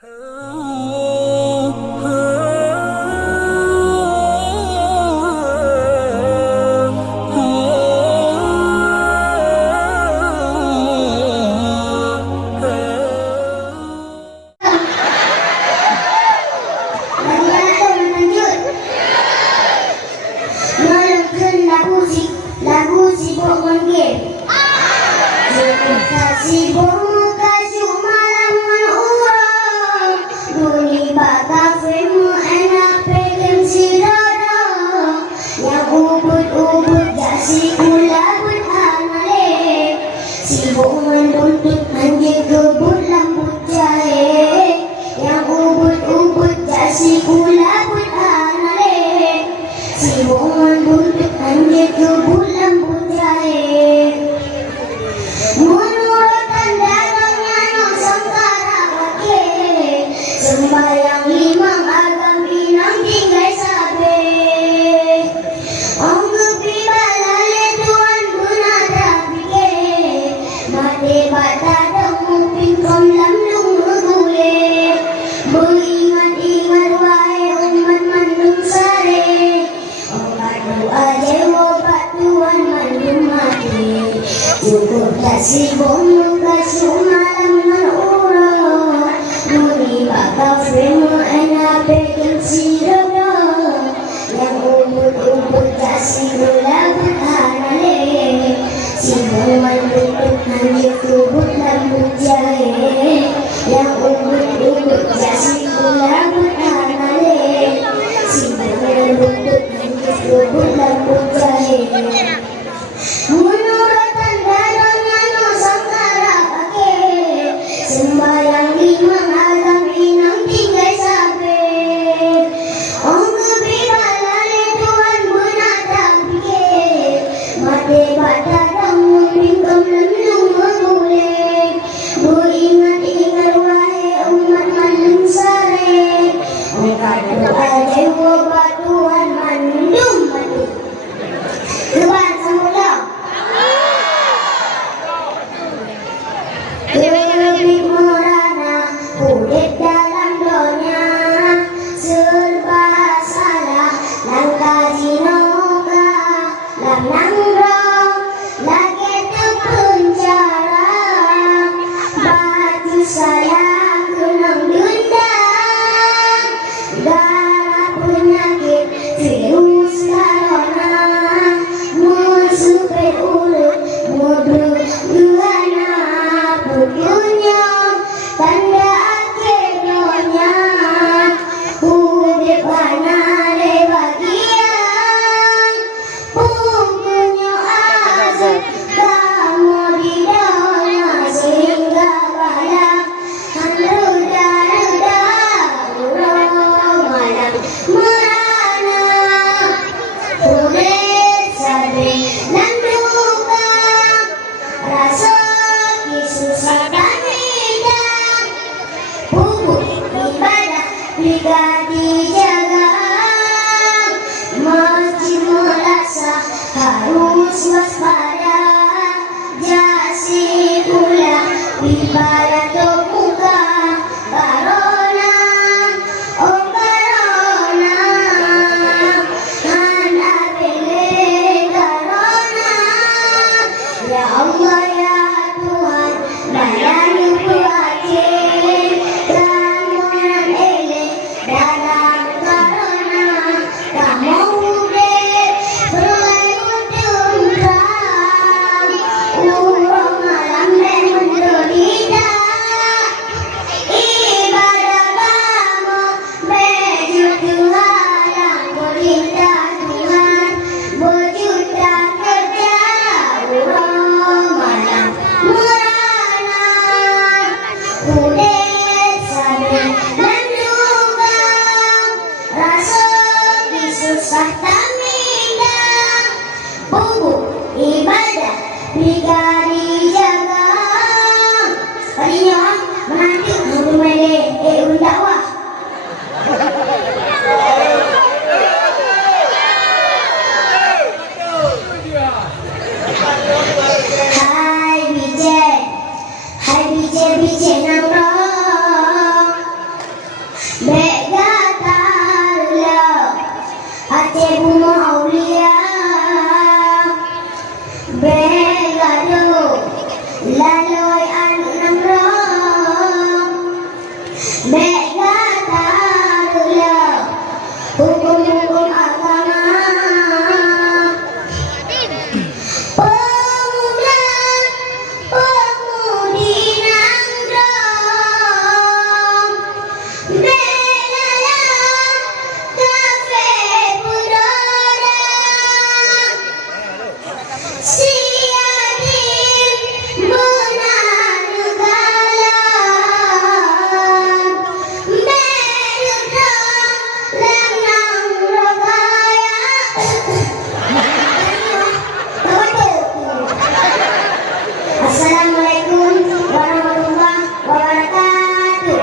Lagu sibuk mengge sibuk kasih malam menurut duni baka femu enak pegang sirada yang ubud jasi kula berhanale sibuk menuntut anjir gebut lambut jahe yang ubud jasi kula berhanale sibuk menuntut anjir gebut lambut jahe menurut tandanya no sangkara wake sembayang limang agam binang tinggai sabe onggepi balale tuan gunada pike mate bata demu pingkom lamlung gule beringat-ingat wae umat mandum sare obat doa jewo batuan mandum mati cukup kasih bomu kasih malam menurut duni bakal frame enak pegang sirada yang ubud kasih gula berhanale sibuk menuntut anjir kubut lambut jahe yang ubud kasih gula berhanale sibuk menuntut anjir kubut lambut jahe menurut tandanya no sangkara pake sembayang limang agam binang tinggai sabe onggepi balale tuan gunada pike mate bata damu pingkom lemlung megule beringat-ingat wae umat mandum sare obat doa jewo batuan mandum mati keban semula lebih merana kulit dalam donya serba salah langkah jinoga lam nangrong lagi terpenjara baju saya kenang dendam darah penyakit virus corona musupet ulut mudu duana punya tanda akhirnya udip panale bagian punya azab kamu di dalam sehingga pada reda malam merana kulit sadri dan duka rasa susah dan hidup pupuk ibadah liga dijaga masjid merasa harus waspada jasi pula ibadah terbuka corona oh corona hana bele corona ya Allah ya Tuhan bayani kuatir ramuan ele dalam mbele